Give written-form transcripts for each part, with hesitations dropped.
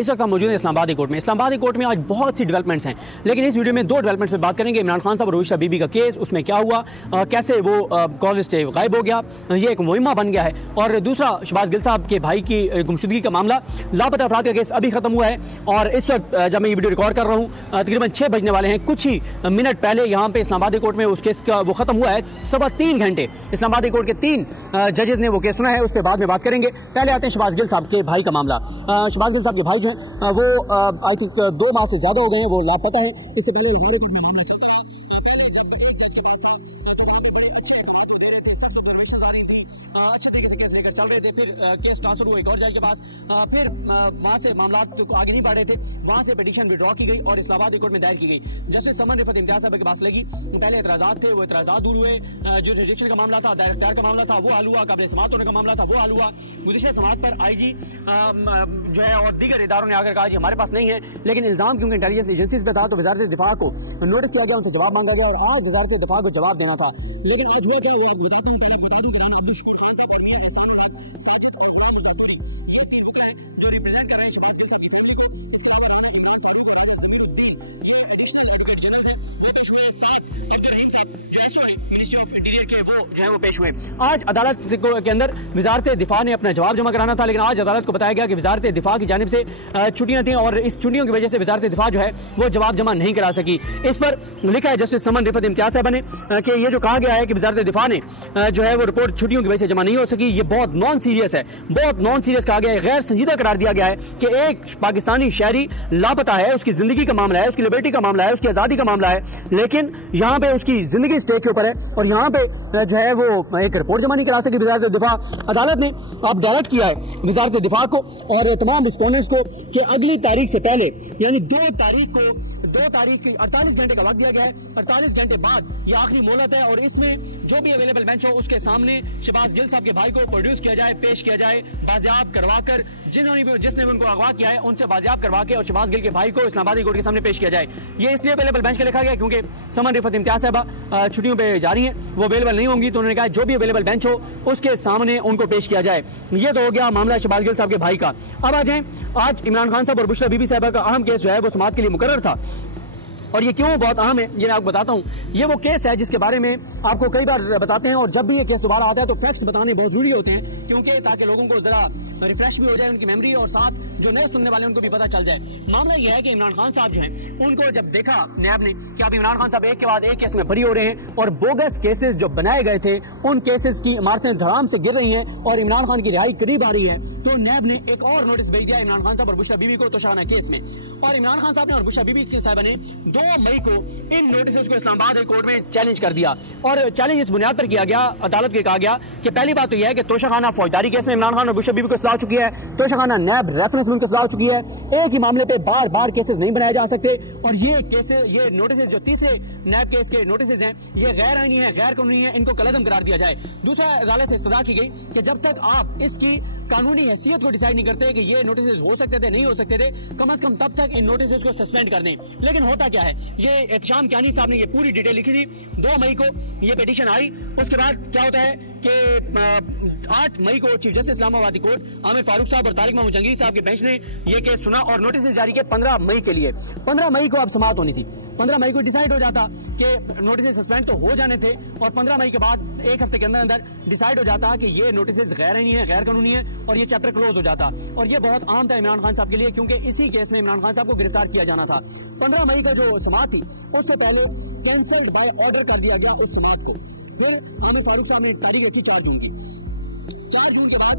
इस वक्त हम मौजूद हैं इस्लामाबाद कोर्ट में। इस्लामाबाद कोर्ट में आज बहुत सी डेवलपमेंट्स हैं, लेकिन इस वीडियो में दो डेवलपमेंट्स पर बात करेंगे। इमरान खान साहब और रोहिशा बीबी का केस, उसमें क्या हुआ, कैसे वो कॉलेज से गायब हो गया, ये एक मुहिमा बन गया है, और दूसरा शहबाज गिल साहब के भाई की गुमशुदगी का मामला, लापता अफराद का केस अभी खत्म हुआ है। और इस वक्त जब मैं ये वीडियो रिकॉर्ड कर रहा हूँ तकरीबन 6 बजने वाले हैं, कुछ ही मिनट पहले यहाँ पे इस्लामाबाद कोर्ट में उस केस का वो खत्म हुआ है। 3.25 घंटे इस्लामाबाद कोर्ट के 3 जजेस ने वो केस सुना है, उस पर बाद में बात करेंगे। पहले आते हैं शहबाज गिल साहब के भाई का मामला। शहबाज गिल साहब के भाई जो है वो आई थिंक 2 माह से ज्यादा हो गए हैं, वो लापता है। इससे पहले अच्छे तरीके से केस लेकर चल रहे थे, फिर केस ट्रांसफर हुआ एक और जज के पास, फिर वहां से मामला तो आगे नहीं बढ़ रहे थे, वहां से पिटीशन विड्रॉ की गई और इस्लामाबाद कोर्ट में दायर की गई। जस्टिस समन रिफत इम्तियाज साहब के पास लगी, पहले एतराजात थे, वो एतराजात दूर हुए, जो जुडिक्शन का मामला था, दायर इख्तियार का मामला था, वो हल हुआ, काबिल समाअत होने का मामला था, वो हल हुआ। गुज़िश्ता समाअत पर IG जो है और दीगर इदारों ने आकर कहा कि हमारे पास नहीं है, लेकिन इल्जाम क्योंकि इंटेलिजेंस एजेंसीज पे था तो वजारत दिफा को नोटिस किया गया, उनसे जवाब मांगा गया और आज वजारत दिफा को जवाब देना था। लेकिन आज हुआ क्या, जो रिप्रेजेंट कर रहे हैं जो है वो पेश हुए। आज अदालत के अंदर वजारत दिफा ने अपना जवाब जमा कराना था, लेकिन आज अदालत को बताया गया कि वजारत दिफा की जानिब से छुट्टियां थी और इस छुट्टियों की वजह से वजारत दिफा जो है वो जवाब जमा नहीं करा सकी। इस पर लिखा है जस्टिस समन रिफत इम्तियाज साहब ने कि ये जो कहा गया है कि वजारत दिफा ने जो है वो रिपोर्ट छुट्टियों की वजह से जमा नहीं हो सकी, ये बहुत नॉन सीरियस है, बहुत नॉन सीरियस कहा गया है, गैर संजीदा करार दिया गया है कि एक पाकिस्तानी शहरी लापता है, उसकी जिंदगी का मामला है, उसकी लिबर्टी का मामला है, उसकी आजादी का मामला है, लेकिन यहाँ पे उसकी जिंदगी स्टेक के ऊपर है और यहाँ पे जो है वो एक रिपोर्ट जमा नहीं करा सकी वजारत दिफा। अदालत ने अब डायरेक्ट किया है वजारत दिफा को और तमाम रिस्पोंडेंट्स को कि अगली तारीख से पहले यानी 2 तारीख की 48 घंटे का वक्त दिया गया है। 48 घंटे बाद ये आखिरी मोहलत है और इसमें जो भी अवेलेबल बेंच हो उसके सामने शहबाज गिल साहब के भाई को प्रोड्यूस किया जाए, पेश किया जाए, बाजियाब करवाकर जिसने भी उनको अगवा किया है उनसे बाजियाब करवा के और शहबाज गिल के भाई को इस्लामाबादी कोर्ट के सामने पेश किया जाए। ये इसलिए अवेलेबल बेंच का लिखा गया क्योंकि समन रिफत इम्तियाज साहब छुट्टियों पर जा रही है, वो अवेलेबल नहीं होंगी, तो उन्होंने कहा जो भी अवेलेबल बेंच हो उसके सामने उनको पेश किया जाए। ये तो हो गया मामला शहबाज गिल साहब के भाई का। अब आ जाए, आज इमरान खान साहब और बुशरा बीबी साहबा का अहम केस जो है वो समाअत के लिए मुकर्रर था और ये क्यों बहुत अहम है ये मैं आपको बताता हूँ। ये वो केस है जिसके बारे में आपको कई बार बताते हैं और जब भी ये केस दोबारा आता है तो फैक्ट्स बताने बहुत जरूरी होते हैं, क्योंकि ताकि लोगों को जरा रिफ्रेश भी हो जाए उनकी मेमोरी और साथ जो नए सुनने वाले उनको भी पता चल जाए। मामला यह है कि इमरान खान साहब जो है उनको जब देखा नैब ने कि अब इमरान खान साहब एक के बाद एक केस में बरी हो रहे हैं और बोगस केसेस जो बनाए गए थे उन केसेस की इमारतें धड़ाम से गिर रही हैं और इमरान खान की रिहाई करीब आ रही है, तो नैब ने एक और नोटिस भेज दिया इमरान खान साहब और बुशरा बीबी को तोशाखाना केस में। और इमरान खान साहब ने और बुशरा बीबी साहब ने 2 मई को इन नोटिस को इस्लामाबाद कोर्ट में चैलेंज कर दिया और चैलेंज इस बुनियाद पर किया गया, अदालत के कहा गया कि पहली बात तो यह है कि तोशाखाना फौजदारी केस में इमरान खान और बुशरा बीबी को सजा हो चुकी है, तोशाखाना नैब रेफरेंस में उनको सजा हो चुकी है, एक ही मामले पे बार बार केसेस नहीं बनाए जा सकते और ये नोटिस जो तीसरे नैब केस के नोटिस हैं ये गैर आईनी है, गैर कानूनी है, इनको कलअदम करार दिया जाए। दूसरा, अदालत से इस्तदा की गई कि जब तक आप इसकी कानूनी हैसियत को डिसाइड नहीं करते कि ये नोटिस हो सकते थे नहीं हो सकते थे, कम से कम तब तक इन नोटिस को सस्पेंड कर दें। लेकिन होता क्या है, ये एहतशाम कियानी साहब ने ये पूरी डिटेल लिखी थी, 2 मई को ये पिटीशन आई, उसके बाद क्या होता है कि 8 मई को chief justice इस्लामाबादी court Aamir Farooq साहब और तारिक महमूद जंगीरी साहब के बेंच ने ये केस सुना और नोटिस जारी किए 15 मई के लिए। 15 मई को अब समाअत होनी थी, 15 मई को डिसाइड हो जाता कि नोटिस सस्पेंड तो हो जाने थे और 15 मई के बाद 1 हफ्ते के अंदर डिसाइड हो जाता कि ये नोटिस गैर आईनी है, गैर कानूनी है और ये चैप्टर क्लोज हो जाता। और ये बहुत आम था इमरान खान साहब के लिए क्योंकि इसी केस में इमरान खान साहब को गिरफ्तार किया जाना था। 15 मई का जो समाअत थी उससे पहले कैंसल्ड बाय ऑर्डर कर दिया गया उस समाअत को। फिर आमिर फारूक साहब ने तारीख रखी 4 जून की, 4 जून के बाद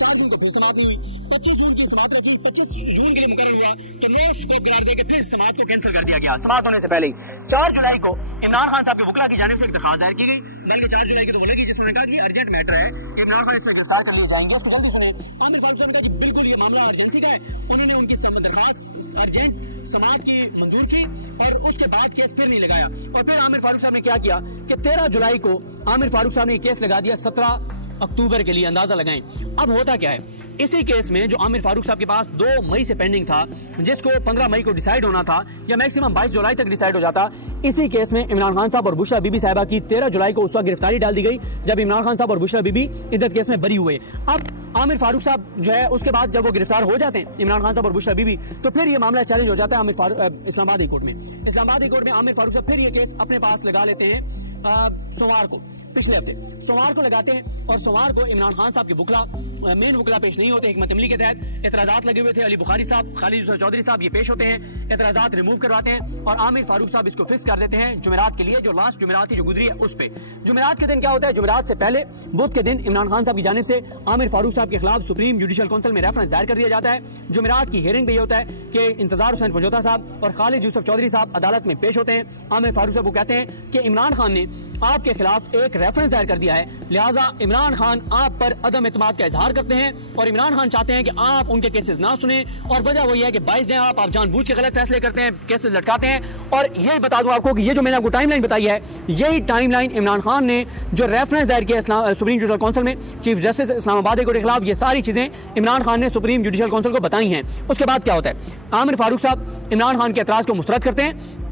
4 जून को फिर समाअत नहीं हुई, 25 जून की समाअत रखी, 25 जून के लिए मुकर्रर हुआ तो नो स्कोप करार देकर फिर समाअत को कैंसिल कर दिया गया। समाअत होने से पहले ही 4 जुलाई को इमरान खान साहब के वकला की जानिब से एक दरखास्त दायर की गई, बल्कि 4 जुलाई की तो बोलेगी जिसमें कहा कि अर्जेंट मैटर है, इमरान खान इसमें गिरफ्तार कर लिए जाएंगे। उसको जल्दी सुने, आमिर फारूक साहब ने कहा बिल्कुल ये मामला अर्जेंसी का है, उन्होंने उनकी दरखास्त अर्जेंट समाअत की मंजूर की और उसके बाद केस फिर नहीं लगाया। और फिर आमिर फारूक साहब ने क्या किया कि 13 जुलाई को आमिर फारूक साहब ने केस लगा दिया 17 अक्टूबर के लिए। अंदाजा लगाएं अब होता क्या है, इसी केस में जो आमिर फारूक साहब के पास 2 मई से पेंडिंग था, जिसको 15 मई को डिसाइड होना था या मैक्सिमम 22 जुलाई तक डिसाइड हो जाता, इसी केस में इमरान खान साहब और बुशरा बीबी साहिबा की 13 जुलाई को उस वक्त गिरफ्तारी डाल दी गई जब इमरान खान साहब और बुशरा बीबी इद्दत केस में बरी हुए। अब आमिर फारूक साहब जो है उसके बाद जब वो गिरफ्तार हो जाते हैं इमरान खान साहब और बुशरा बीबी, तो फिर ये मामला चैलेंज हो जाता है इस्लामाबाद हाई कोर्ट में। इस्लामाबाद हाई कोर्ट में आमिर फारूक साहब फिर ये केस अपने पास लगा लेते हैं सोमवार को, पिछले हफ्ते सोमवार को लगाते हैं और सोमवार को इमरान खान साहब के वकला मेन वकला पेश नहीं होते। हिकमत अमली के तहत एतराजात लगे हुए थे, अली बुखारी साहब, खालिद यूसुफ चौधरी साहब ये पेश होते हैं, एतराजात रिमूव करवाते हैं और आमिर फारूक साहब इसको फिक्स कर देते हैं जुमेरात के लिए, जो लास्ट जुमेरात थी जो गुजरी है उस पे। जुमेरात के दिन क्या होता है, जुमेरात से पहले बुध के दिन इमरान खान साहब की जानिब से आमिर फारूक साहब के खिलाफ सुप्रीम जुडिशल काउंसिल में रेफरेंस दायर कर दिया जाता है। जुमेरात की हियरिंग पे ये होता है कि इंतजार हुसैन पंजोता साहब और खालिद यूसुफ चौधरी साहब अदालत में पेश होते हैं। आमिर फारूक साहब को कहते हैं कि इमरान खान ने आपके खिलाफ एक रेफरेंस दायर कर दिया है, लिहाजा इमरान खान आप पर अदम एतमाद का इजहार करते हैं और इमरान खान चाहते हैं कि आप उनके केसेस ना सुने और वजह वही है कि 22 दिन आप जानबूझ के गलत फैसले करते हैं, केसेस लटकाते हैं। और ये बता दूं आपको कि ये जो मैंने आपको टाइमलाइन बताई है, यही टाइमलाइन इमरान खान ने जो रेफरेंस दायर किया सुप्रीम जुडिशल काउंसिल में चीफ जस्टिस इस्लामाबाद के खिलाफ, ये सारी चीजें इमरान खान ने सुप्रीम जुडिशल काउंसिल को बताई हैं। उसके बाद क्या होता है, आमिर फारूक साहब इमरान खान के एतराज को मुस्तरद करते हैं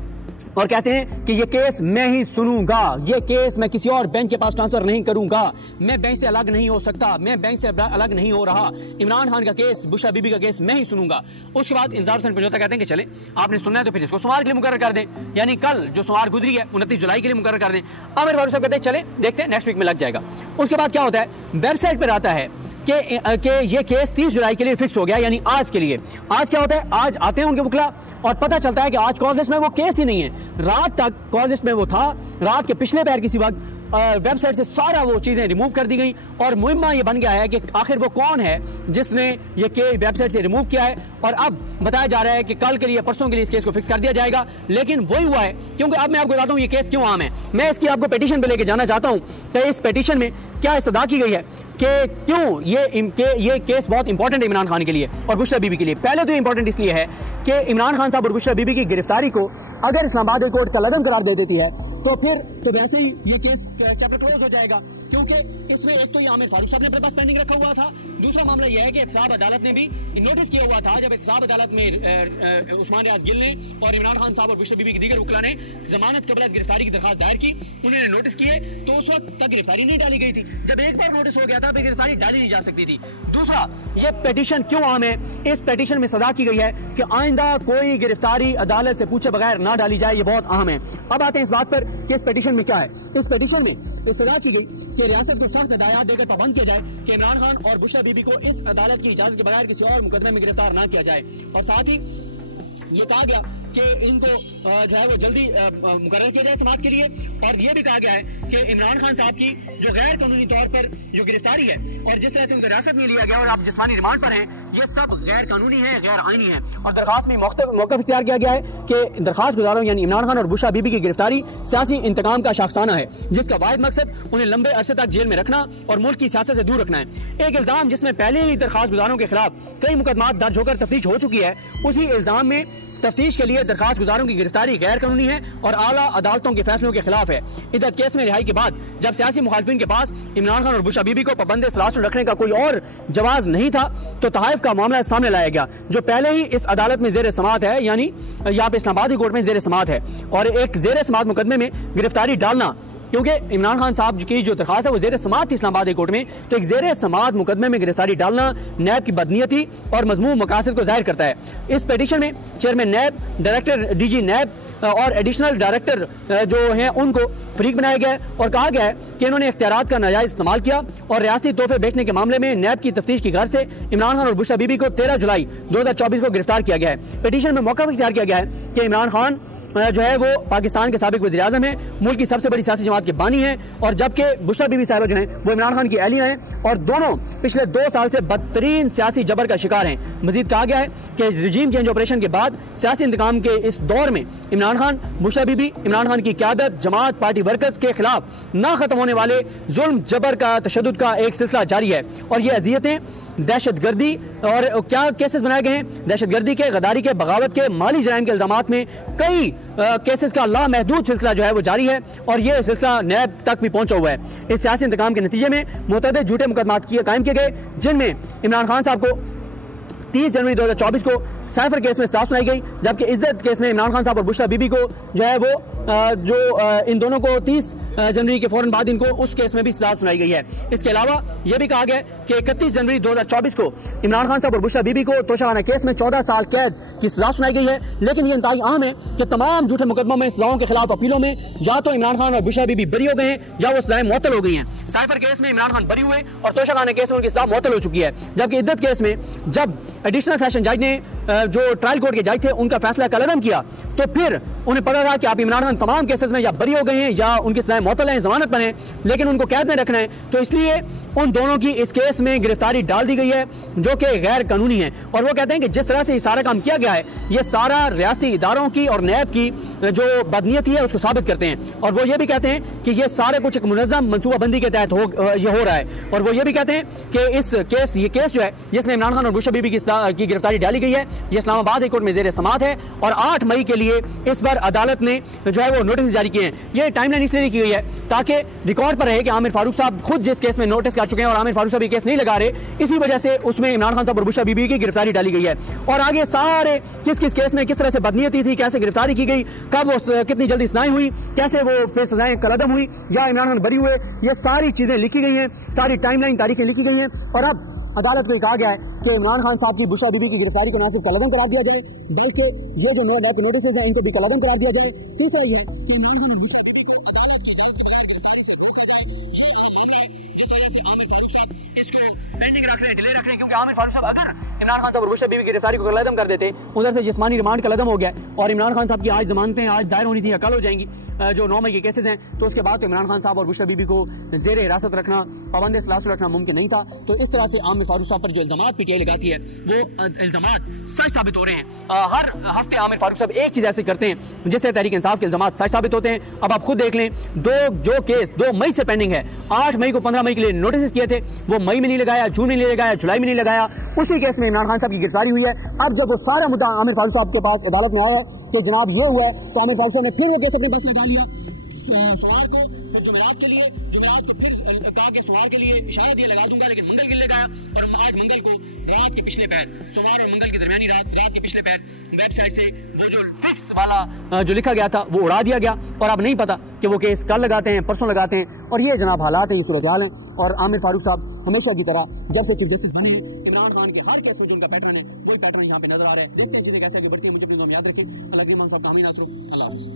और कहते हैं कि ये केस मैं ही सुनूंगा, ये केस मैं किसी और बेंच के पास ट्रांसफर नहीं करूंगा, मैं बेंच से अलग नहीं हो सकता, मैं बेंच से अलग नहीं हो रहा, इमरान खान का केस, बुशरा बीबी का केस मैं ही सुनूंगा। उसके बाद इंतजार हुसैन पंजोता कहते हैं कि चले आपने सुनना है तो फिर इसको सोमवार के लिए मुकर्रर कर दें, यानी कल जो सोमवार गुजरी है 29 जुलाई के लिए मुकर्रर कर दें। आमिर फारूक साहब कहते हैं चले देखते हैं नेक्स्ट वीक में लग जाएगा। उसके बाद क्या होता है, वेबसाइट पर आता है कि ये केस 30 जुलाई के लिए फिक्स हो गया, यानी आज के लिए। आज क्या होता है, आज आते हैं उनके वकला और पता चलता है कि आज कॉल लिस्ट में वो केस ही नहीं है, रात तक कॉल लिस्ट में वो था, रात के पिछले पैर किसी वक्त वेबसाइट से सारा वो चीजें रिमूव कर दी गई और मुहिम्मा ये बन गया है कि आखिर वो कौन है जिसने ये वेबसाइट से रिमूव किया है। और अब बताया जा रहा है कि कल के लिए परसों के लिए इस केस को फिक्स कर दिया जाएगा, लेकिन वही हुआ है क्योंकि अब मैं आपको बताता हूँ ये केस क्यों आम है। मैं इसकी आपको पिटीशन पे लेके जाना चाहता हूँ कि इस पिटीशन में क्या इस्तदा की गई है कि क्यों ये केस बहुत इंपॉर्टेंट है इमरान खान के लिए और बुशरा बीबी के लिए। पहले तो इंपॉर्टेंट इसलिए है कि इमरान खान साहब और बुशरा बीबी की गिरफ्तारी को अगर इस्लामाबाद हाई कोर्ट कलअदम करार दे देती है तो फिर तो वैसे ही ये केस चैप्टर क्लोज हो जाएगा, क्योंकि इसमें एक तो ये आमिर फारूक साहब ने अपने पास पेंडिंग रखा हुआ था, दूसरा मामला यह है कि एहतसाब अदालत ने भी नोटिस किया हुआ था जब एहतसाब अदालत में उस्मान रियाज गिल ने और इमरान खान साहब और बुशरा बीबी की दीगर वकला ने जमानत कबल गिरफ्तारी की दरखास्त दायर की, उन्होंने नोटिस किए तो उस वक्त तक गिरफ्तारी नहीं डाली गई थी। जब एक बार नोटिस हो गया था फिर गिरफ्तारी डाली नहीं जा सकती थी। दूसरा, ये पिटीशन क्यों आम है, इस पिटीशन में सदा की गई है कि आइंदा कोई गिरफ्तारी अदालत से पूछे बगैर ना डाली जाए, ये बहुत अहम है। अब आते हैं इस बात पर कि इस पिटीशन में क्या है। इस पिटीशन में सदा की गई कि रियासत को सख्त हिदायत देकर पाबंद किया जाए कि इमरान खान और बुशरा बीबी को इस अदालत की इजाजत के बगैर किसी और मुकदमे में गिरफ्तार ना किया जाए। और साथ ही ये कहा गया कि इनको जो है वो जल्दी मुकर्रर किया जाए समाअत के लिए। और ये भी कहा गया है कि इमरान खान साहब की जो गैर कानूनी तौर पर जो गिरफ्तारी है और जिस तरह से उनको हिरासत में लिया गया और आप जिस्मानी रिमांड पर हैं, ये सब गैर कानूनी है, गैर आईनी है। और दरखास्त में मौक़िफ़ इख्तियार किया गया है कि दरखास्त गुजारों यानी इमरान खान और बुशरा बीबी की गिरफ्तारी सियासी इंतकाम का शाखसाना है, जिसका वाहिद मकसद उन्हें लंबे अरसे तक जेल में रखना और मुल्क की सियासत से दूर रखना है। एक इल्जाम जिसमें पहले ही दरखास्त गुजारों के खिलाफ कई मुकदमात दर्ज होकर तफ्तीश हो चुकी है, उसी इल्जाम में तफ्तीश के लिए दरखास्त गुजारों की गिरफ्तारी गैर कानूनी है और आला अदालतों के फैसलों के खिलाफ है। इधर केस में रिहाई के बाद जब सियासी मुखालिफिन के पास इमरान खान और बुशरा बीबी को पाबंद सलासुल रखने का कोई और जवाब नहीं था, तो तहाइफ का मामला सामने लाया गया जो पहले ही इस अदालत में जेर समाअत है, यानी यहाँ पे इस्लामाबाद हाई कोर्ट में जेर समाअत है। और एक जेर समाअत मुकदमे में गिरफ्तारी डालना, क्योंकि इमरान खान साहब की जो दरखास्त है वो जेर समाअत थी इस्लामाबाद हाई कोर्ट में, तो एक जेर समाअत मुकदमे में गिरफ्तारी डालना नैब की बदनीयती और मजमूम मकासद को जाहिर करता है। इस पिटीशन में चेयरमैन नैब, डायरेक्टर डीजी नैब और एडिशनल डायरेक्टर जो हैं उनको फरीक बनाया गया है और कहा गया है कि इन्होंने इख्तियारात का नाजायज इस्तेमाल किया और रियासती तोहफे बेचने के मामले में नैब की तफ्तीश की गर्ज से इमरान खान और बुशरा बीबी को 13 जुलाई 2024 को गिरफ्तार किया गया है। पिटीशन में मौक़िफ़ इख्तियार किया गया है कि इमरान खान जो है वो पाकिस्तान के साबिक वज़ीर आज़म है, मुल्क की सबसे बड़ी सियासी जमात के बानी है, और जबकि बुशरा बीबी साहिबा जो हैं वो इमरान खान की अहलिया हैं और दोनों पिछले 2 साल से बदतरीन सियासी जबर का शिकार हैं। मजीद कहा गया है कि रिजीम चेंज ऑपरेशन के बाद सियासी इंतकाम के इस दौर में इमरान खान, बुशरा बीबी, इमरान खान की क़यादत, जमात, पार्टी वर्कर्स के खिलाफ ना खत्म होने वाले जुल्म, जबर का, तशद्दुद का एक सिलसिला जारी है। और ये अजियतें, दहशतगर्दी और क्या केसेस बनाए गए हैं, दहशतगर्दी के, गद्दारी के, बगावत के, माली जराइम के इल्जामात में कई केसेस का लामहदूद सिलसिला जो है वो जारी है और ये सिलसिला नैब तक भी पहुंचा हुआ है। इस सियासी इंतकाम के नतीजे में मुतअद्दिद झूठे मुकदमात कायम किए गए, जिनमें इमरान खान साहब को 30 जनवरी 2024 को साइफर केस में सजा सुनाई गई, जबकि इज्जत केस में इमरान खान साहब और बुशरा बीबी को जो है वो इन दोनों को 30 जनवरी के फौरन बाद इनको उस केस में भी सजा सुनाई गई है। इसके अलावा यह भी कहा गया कि 31 जनवरी 2024 को इमरान खान साहब और बुशरा बीबी को तोशाखाना केस में 14 साल कैद की सजा सुनाई गई है। लेकिन ये इंतहाई अहम है कि तमाम झूठे मुकदमों में सजाओं के खिलाफ अपीलों में या तो इमरान खान और बुशरा बीबी बरी हो गए हैं या वो सजाएं मुअत्तल हो गई हैं। साइफर केस में इमरान खान बरी हुए और तोशाखाना केस में उनकी सजा मुअत्तल हो चुकी है। जबकि इद्दत केस में जब एडिशनल सेशन जज ने जो ट्रायल कोर्ट के जज थे उनका फैसला कलअदम किया तो फिर उन्हें पता था कि आप इमरान खान तमाम केसेस में या बरी हो गए हैं या उनकी सजाएं मुअत्तल हैं, जमानत पर हैं, लेकिन उनको कैद में रखना है, तो इसलिए उन दोनों की इस केस में गिरफ्तारी डाल दी गई है जो कि गैर कानूनी है। और वो कहते हैं कि जिस तरह से ये सारा काम किया गया है ये सारा रियासती इदारों की और नैब की जो बदनीयती है उसको साबित करते हैं। और वो ये भी कहते हैं कि ये सारे कुछ एक मुनज़्ज़म मनसूबाबंदी के तहत ये हो रहा है। और वो ये भी कहते हैं कि ये केस जो है जिसमें इमरान खान और बुशरा बीबी की गिरफ्तारी डाली गई है ये इस्लामाबाद हाई कोर्ट में ज़ेर समाअत है और 8 मई के लिए इस पर अदालत ने जो है वो नोटिस जारी किए हैं। ये टाइमलाइन इसलिए की गई है ताकि रिकॉर्ड पर रहे कि आमिर फारूक साहब खुद जिस केस में नोटिस कर चुके हैं और आमिर फारूक साहब ये केस नहीं लगा रहे, इसी वजह से उसमें इमरान खान साहब और बुशरा बीबी की गिरफ्तारी डाली गई है। और आगे सारे किस किस केस में किस तरह से बदनीयती थी, कैसे गिरफ्तारी की गई, कब वो कितनी जल्दी सजाएं हुई, कैसे वो फिर सजाएं कलअदम हुई या इमरान खान बरी हुए, ये सारी चीजें लिखी गई हैं, सारी टाइमलाइन तारीखें लिखी गई हैं। और अब अदालत में कहा गया है कि इमरान खान साहब की बुशरा बीबी की गिरफ्तारी को न सिर्फ कलअदम करार दिया जाए बल्कि ये जो नए नोटिस हैं इनको भी कलअदम करार दिया जाए। तीसरा ये कि इमरान खान और बुशरा बीबी को अदालत की जाए बगैर गिरफ्तारी से रोका जाए, जिस वजह से आमिर फारूक साहब इसको पेंडिंग रख रहे हैं, डिले रख रहे हैं, क्योंकि आमिर फारूक साहब अगर इमरान खान साहब और बुशरा बीबी की गिरफ्तारी को कलअदम कर देते, उधर से जिस्मानी रिमांड कलअदम हो गया और इमरान खान साहब की आज जमानतें आज दायर होनी थी या कल हो जाएंगी जो 9 मई के केसेस हैं, तो उसके बाद तो इमरान खान साहब और बुशरा बीबी को जेर हिरासत रखना, पाबंद सलासत रखना मुमकिन नहीं था। तो इस तरह से आमिर फारूक साहब पर जो इल्जामात पीटीआई लगाती है वो इल्जामात सच साबित हो रहे हैं। हर हफ्ते आमिर फारूक साहब एक चीज ऐसे करते हैं जिससे तहरीक इंसाफ के इल्जामात सच साबित होते हैं। अब आप खुद देख लें, जो केस 2 मई से पेंडिंग है, 8 मई को 15 मई के लिए नोटिस किए थे, वो मई में नहीं लगाया, जून में नहीं लगाया, जुलाई में नहीं लगाया, उसी केस में इमरान खान साहब की गिरफ्तारी हुई है। अब जब वो सारा मुद्दा आमिर फारूक साहब के पास अदालत में आया है कि जनाब ये हुआ है, तो आमिर फारूक साहब ने फिर वो केस अपने पास लगा लिया सोमवार को, फिर जुमेरात के लिए, जुमेरात को फिर कहा कि सोमवार के लिए इशारा दिया लगा दूंगा, लेकिन मंगल के लिए लगाया और आज मंगल को रात के पिछले पैर, सोमवार और मंगल की दरमियानी रात के पिछले पैर वेबसाइट से वो जो फिक्स वाला जो लिखा गया था वो उड़ा दिया गया और अब नहीं पता कि वो केस कल लगाते हैं, परसों लगाते हैं। और ये जनाब हालात है, ये सूरत हाल है। और आमिर फारूक साहब हमेशा की तरह जब से चीफ जस्टिस बने हैं, इमरान खान के हर केस में जो उनका पैटर्न है वही पैटर्न यहाँ पे नजर आ रहा है। देखते हैं चीजें कैसे आगे बढ़ती है। मुझे अपनी दुआ में याद रखें। अल्लाह के साहब कामयाब नासरू। अल्लाह हाफ़िज़।